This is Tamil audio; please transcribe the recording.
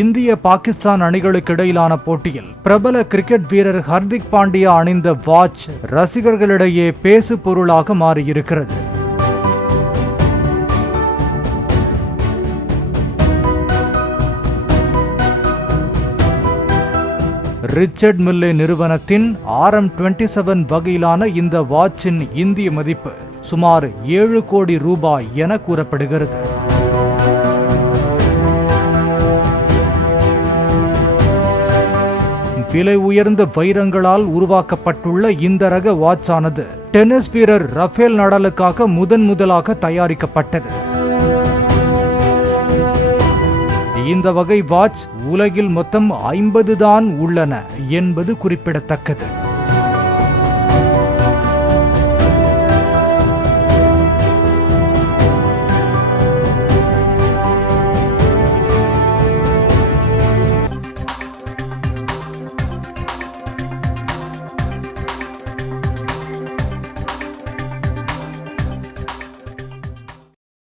இந்திய பாகிஸ்தான் அணிகளுக்கு இடையிலான போட்டியில் பிரபல கிரிக்கெட் வீரர் ஹர்திக் பாண்டியா அணிந்த வாட்ச் ரசிகர்களிடையே பேசு பொருளாக மாறியிருக்கிறது. ரிச்சர்ட் மில்லே நிறுவனத்தின் RM27 வகையிலான இந்த வாட்சின் இந்திய மதிப்பு சுமார் 7 கோடி ரூபாய் என கூறப்படுகிறது. விலை உயர்ந்த வைரங்களால் உருவாக்கப்பட்டுள்ள இந்த ரக வாட்சானது டென்னிஸ் வீரர் ரஃபேல் நடாலுக்காக முதலாக தயாரிக்கப்பட்டது. இந்த வகை வாட்ச் உலகில் மொத்தம் 50 தான் உள்ளன என்பது குறிப்பிடத்தக்கது.